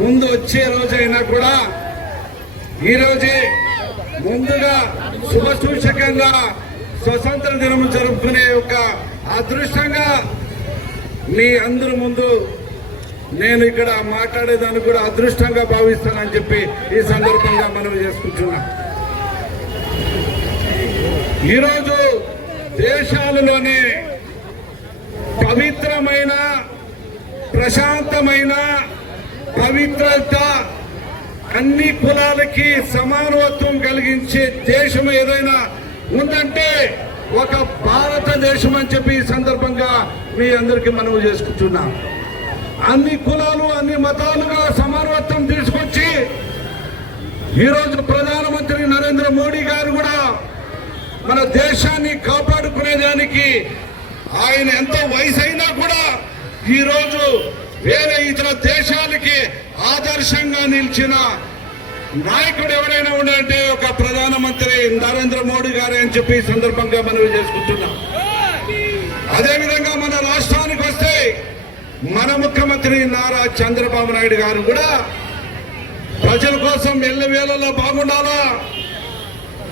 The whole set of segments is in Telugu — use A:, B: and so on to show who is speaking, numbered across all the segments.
A: ముందు వచ్చే రోజైనా కూడా ఈరోజే ముందుగా శుభ సూచకంగా స్వతంత్ర దినం జరుపుకునే ఒక అదృష్టంగా మీ అందరి ముందు నేను ఇక్కడ మాట్లాడేదాన్ని కూడా అదృష్టంగా భావిస్తానని చెప్పి ఈ సందర్భంగా మనం చేసుకుంటున్నా. ఈరోజు దేశాలలోనే పవిత్రమైన ప్రశాంతమైన పవిత్రత అన్ని కులాలకి సమానత్వం కలిగించే దేశం ఏదైనా ఉందంటే ఒక భారతదేశం అని చెప్పి ఈ సందర్భంగా మీ అందరికీ మనవి చేసుకుంటున్నాం. అన్ని కులాలు అన్ని మతాలుగా సమానత్వం తీసుకొచ్చి ఈరోజు ప్రధానమంత్రి నరేంద్ర మోడీ గారు కూడా మన దేశాన్ని కాపాడుకునేదానికి ఆయన ఎంత వయసు అయినా కూడా ఈరోజు వేరే ఇతర దేశాలకి ఆదర్శంగా నిలిచిన నాయకుడు ఎవరైనా ఉండంటే ఒక ప్రధానమంత్రి నరేంద్ర మోడీ గారే అని చెప్పి ఈ సందర్భంగా మనవి చేసుకుంటున్నాం. అదేవిధంగా మన రాష్ట్రానికి వస్తే మన ముఖ్యమంత్రి నారా చంద్రబాబు నాయుడు గారు కూడా ప్రజల కోసం ఎల్లవేళలా బాగుండాలా?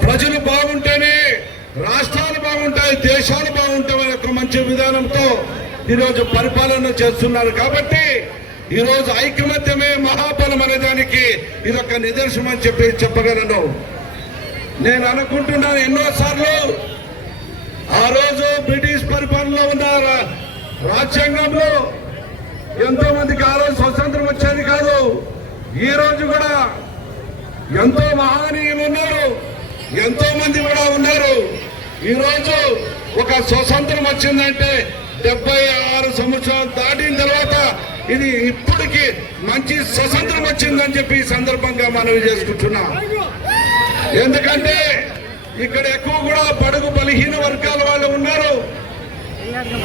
A: ప్రజలు బాగుంటేనే రాష్ట్రాలు బాగుంటాయి దేశాలు బాగుంటాయి ఒక మంచి విధానంతో ఈరోజు పరిపాలన చేస్తున్నారు కాబట్టి ఈరోజు ఐకమత్యమే మహాబలం అనే దానికి ఇదొక నిదర్శనం అని చెప్పి చెప్పగలను. నేను అనుకుంటున్నాను ఎన్నోసార్లు ఆ రోజు బ్రిటిష్ పరిపాలనలో ఉన్న రాజ్యాంగంలో ఎంతో మందికి ఆ రోజు స్వతంత్రం వచ్చేది కాదు. ఈ రోజు కూడా ఎంతో మహనీయులు ఉన్నారు ఎంతో మంది కూడా ఉన్నారు. ఈరోజు ఒక స్వతంత్రం వచ్చిందంటే డెబ్బై ఆరు సంవత్సరాలు దాటిన తర్వాత ఇది ఇప్పటికి మంచి స్వతంత్రం వచ్చిందని చెప్పి ఈ సందర్భంగా మనవి చేసుకుంటున్నాం. ఎందుకంటే ఇక్కడ ఎక్కువ కూడా బడుగు బలహీన వర్గాల వాళ్ళు ఉన్నారు.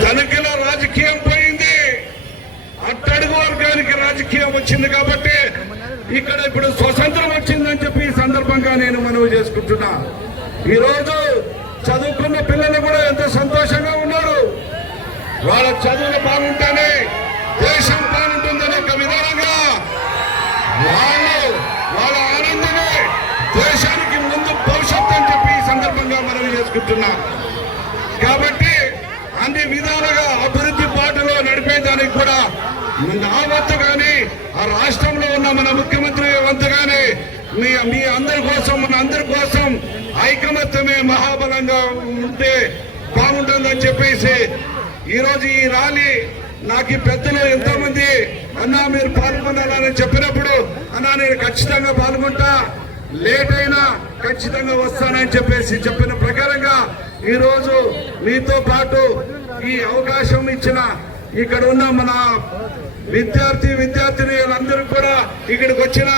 A: తనకిల రాజకీయం పోయింది. అట్టడుగు వర్గానికి రాజకీయం వచ్చింది కాబట్టి ఇక్కడ ఇప్పుడు స్వతంత్రం వచ్చిందని చెప్పి ఈ సందర్భంగా నేను మనవి చేసుకుంటున్నా. ఈరోజు చదువుకున్న పిల్లలు కూడా ఎంతో సంతోషంగా వాళ్ళ చదువులు బాగుంటేనే దేశం బాగుంటుందని ఒక విధానంగా వాళ్ళు వాళ్ళ ఆనందమే దేశానికి ముందు భవిష్యత్తు అని చెప్పి ఈ సందర్భంగా మనవి చేసుకుంటున్నాం. కాబట్టి అన్ని విధాలుగా అభివృద్ధి బాటలో నడిపేదానికి కూడా నా వంతు కానీ ఆ రాష్ట్రంలో ఉన్న మన ముఖ్యమంత్రి వంతు కానీ మీ మీ అందరి కోసం మన అందరి కోసం ఐకమత్యమే మహాబలంగా ఉంటే బాగుంటుందని చెప్పేసి ఈరోజు ఈ ర్యాలీ నాకు ఈ పెద్దలు ఎంతో మంది అన్నా మీరు పాల్గొనాలని చెప్పినప్పుడు అన్నా నేను ఖచ్చితంగా పాల్గొంటా లేట్ అయినా ఖచ్చితంగా వస్తానని చెప్పేసి చెప్పిన ప్రకారంగా ఈరోజు మీతో పాటు ఈ అవకాశం ఇచ్చిన ఇక్కడ ఉన్న మన విద్యార్థి విద్యార్థినిలందరూ కూడా ఇక్కడికి వచ్చిన